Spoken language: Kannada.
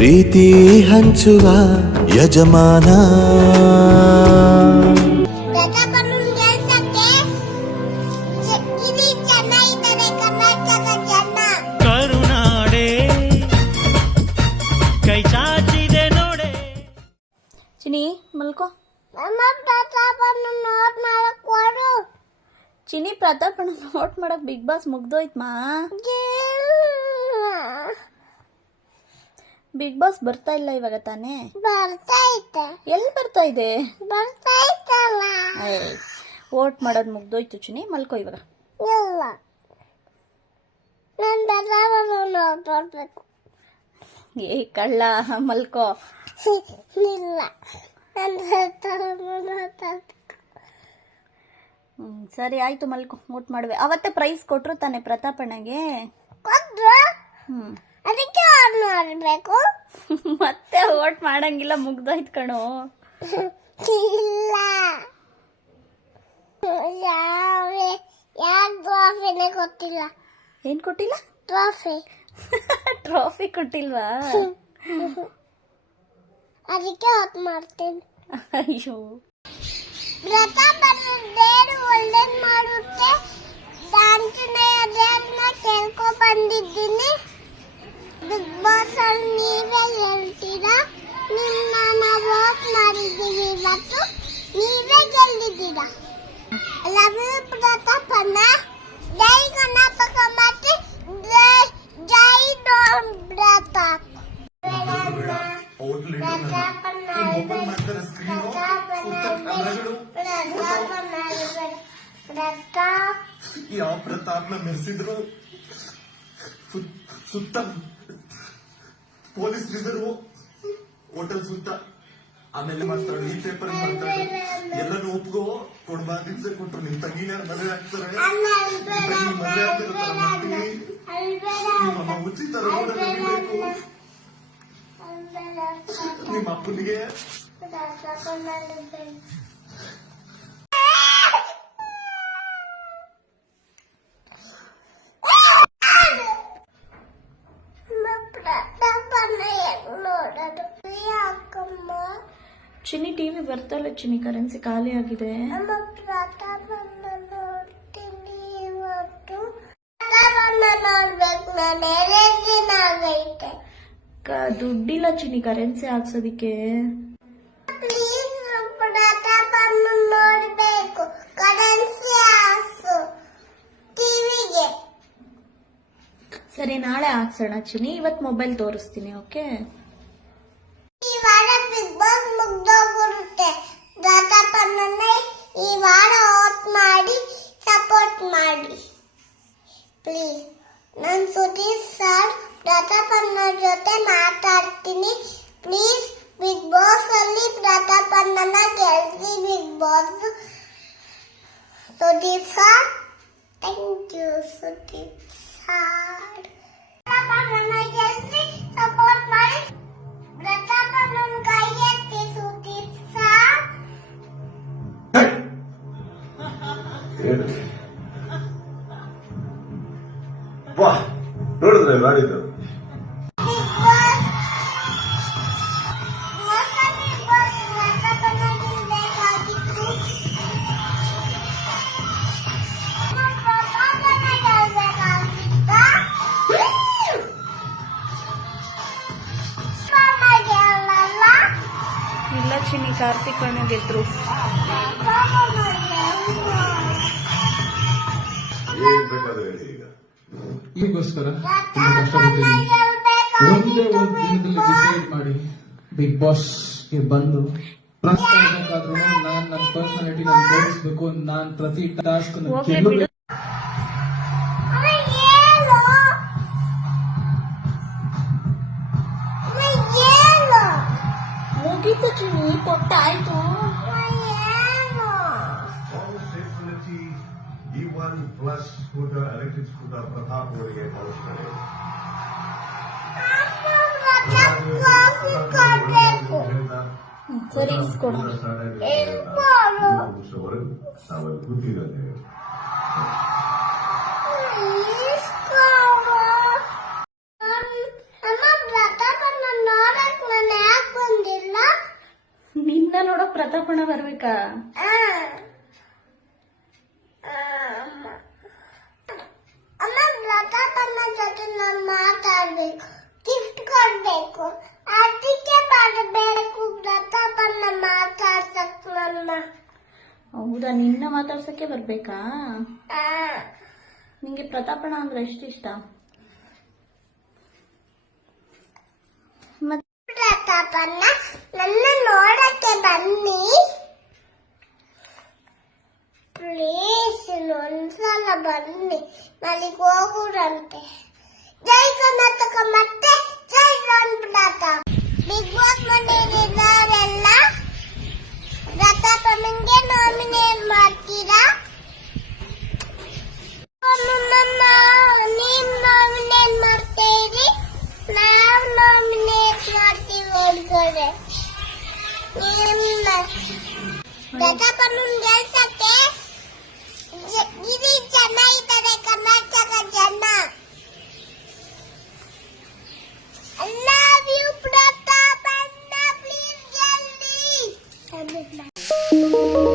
ಪ್ರೀತಿ ಹಂಚುವ ಯಜಮಾನ. ಚಿನಿ ಮಲ್ಕೋ. ಚಿನಿ ಪ್ರತಾಪ್ ನೋಟ್ ಮಾಡಕ್ ಬಿಗ್ ಬಾಸ್ ಮುಗ್ದೋಯ್ತಮ್ಮ ಬಿಗ್ ಬಾಸ್ ಬರ್ತಾ ಇಲ್ಲ ಇವಾಗ ತಾನೇ? ಬರ್ತೈತೆ ಎಲ್ಲಿ ಬರ್ತಾ ಇದೆ? ಬರ್ತೈತಲ್ಲ ವೋಟ್ ಮಾಡೋದು ಮುಗ್ದೋಯ್ತು ಚುನಿ ಮಲ್ಕೋ ಇವಾಗ. ಇಲ್ಲ. ನನ್ನ ಏ ಕಳ್ಳ ಮಲ್ಕೋ. ಇಲ್ಲ. ನನ್ನ ಸರಿ ಆಯ್ತು ಮಲ್ಕೋ ವೋಟ್ ಮಾಡುವೆ. ಅವತ್ತೇ ಪ್ರೈಸ್ ಕೊಟ್ರು ತಾನೆ ಪ್ರತಾಪಣ್ಣಗೆ ಕೊಟ್ರು. ಹ್ಮ್. ಆನ್ ಮಾಡಬೇಕು? ಮತ್ತೆ ವೋಟ್ ಮಾಡಂಗಿಲ್ಲ ಮುಗ್ದೋಯ್ತು ಕಣೋ. ಇಲ್ಲ. ಯಾವೇ ಯಾವ ಟ್ರಾಫಿನೇ ಕೊಟ್ಟಿಲ್ಲ? ಏನ್ ಕೊಟ್ಟಿಲ್ಲ? Trophy trophy ಕೊಟ್ಟಿಲ್ವಾ? ಅದಕ್ಕೆ ಆಫ್ ಮಾಡ್ತೇನೆ. ಅಯ್ಯೋ. ವ್ರತ ಬರೆದೇನು ಒಳ್ಳೇದ್ ಪ್ರತಾಪ್ ಯಾವ ಪ್ರತಾಪ್ನ ಮೆರೆಸಿದ್ರು. ಸುತ್ತ ಪೊಲೀಸ್ ರಿಸರ್ವ್ ಹೋಟೆಲ್ ಸುತ್ತ. ಆಮೇಲೆ ಮಾಡ್ತಾಳೆ ಈ ಪೇಪರ್ ಮಾಡ್ತಾರೆ. ಎಲ್ಲರೂ ಒಪ್ಕೋ ಕೊಡ್ಬಾರ್ದು ಹಿಂಸೆ ಕೊಟ್ರು. ನಿಮ್ ತಂಗಿನ ಮದುವೆ ಆಗ್ತಾರೆ? ಮದುವೆ ಆಗ್ತಿರ್ತಾರೆ ತರ ನಿಮ್ಮ ನಡಿಬೇಕು. ನಿಮ್ಮ ಅಪ್ಪನಿಗೆ ಚಿನ್ನಿ ಟಿವಿ ಬರ್ತಲ್ಲ ಚಿನಿ ಚಿನ್ನಿ ಕರೆನ್ಸಿ ಖಾಲಿ ಆಗಿದೆ. ನೋಡ್ಬೇಕು ನಾನು. ದುಡ್ಡಿಲ್ಲ ಚಿನ್ನಿ ಕರೆನ್ಸಿ ಹಾಕ್ಸೋದಿಕ್ಕೆ. ಸರಿ ನಾಳೆ ಹಾಕ್ಸೋಣ ಚಿನ್ನಿ ಇವತ್ ಮೊಬೈಲ್ ತೋರಿಸ್ತೀನಿ ಓಕೆ ಸುದೀಪ್ ಸರ್ ಪ್ರತಾಪನ್ನ ಗೆಲ್ಸಿ ಸಪೋರ್ಟ್ ಮಾಡಿ ಪ್ರತಾಪನ್ನ ಕೈ ಎತ್ತಿ ಸುದೀಪ್ ಸರ್ ವಾ ನೋಡಿದ್ರೆ ಮಾಡಿದ್ದು ಇಲ್ಲ ಚಿನ್ನಿ ಕಾರ್ತಿಕ್ ಅಣ್ಣ ಗೆದ್ರು. ಏನ್ ಬೇಕಾದ್ರೆ ಈಗ. ಈಗೋಸ್ಕರ ತುಂಬಾ ಕಷ್ಟಪಟ್ಟಿದ್ದೀನಿ ಒಂದೇ ಒಂದು ಬಿಗ್ ದಿನದಲ್ಲಿ ಬಾಸ್. ಡಿಸೈಡ್ ಮಾಡಿ ಬಿಗ್ ಬಾಸ್ಗೆ ಬಂದು ಪ್ರಶ್ನೆ ನಾನು ನಾನ್ ನನ್ನ ಪರ್ಸನಾಲಿಟಿ ನಾನು ತೋರಿಸ್ಬೇಕು. ನಾನ್ ಪ್ರತಿ ಟಾಸ್ಕ್ ಹೋಗ್ಲಿ ಚಿನ್ನಿ ಕೊಟ್ಟಾಯ್ತು ಅಮ್ಮ ಏನು? All facility E1 plus scooter, electric scooter Pratap ಅವರಿಗೆ ಕಳಿಸ್ತಾರೆ ಅಮ್ಮ ಪ್ರತಾಪ್ ಪ್ರತಾಪಣ್ಣ ಬರ್ಬೇಕಾ? ಅಮ್ಮ. ಪ್ರತಾಪಣ್ಣ ಜೊತೆ ನಾನು ಮಾತಾಡ್ಬೇಕು. ಗಿಫ್ಟ್ ಕೊಡ್ಬೇಕು. ಅದಕ್ಕೆ ಬರಬೇಕು. ಪ್ರತಾಪಣ್ಣ ಮಾತಾಡ್ಸಕ್ ನನ್ನ ಹೌದಾ ನಿನ್ನ ಮಾತಾಡ್ಸಕ್ಕೆ ಬರ್ಬೇಕಾ? ನಿಂಗೆ ಪ್ರತಾಪಣ್ಣ ಅಂದ್ರೆ ಎಷ್ಟು ಇಷ್ಟ? ಮತ್ ಪ್ರತಾಪಣ್ಣ ನನ್ನ ನೋಡಕ್ಕೆ ಬನ್ನಿ ಪ್ಲೀಸ್ ಒಂದ್ಸಲ ಬನ್ನಿ ಮಲ್ಲಿಗೆ ಹೋಗುರಂತೆ ಜೈ ಕರ್ನಾಟಕ ಮತ್ತೆ ಜೈ ರಾಮ್ನಾಥ ಬಿಗ್ ಬಾಸ್ ಮನೆಯಲ್ಲಿರೋರೆಲ್ಲ ಪ್ರತಾಪಣ್ಣಂಗೆ ನಾಮಿನೇಟ್ ಮಾಡ್ತೀರಾ Data belum jasa? Jadi jana itu ada. I love you, please jeli.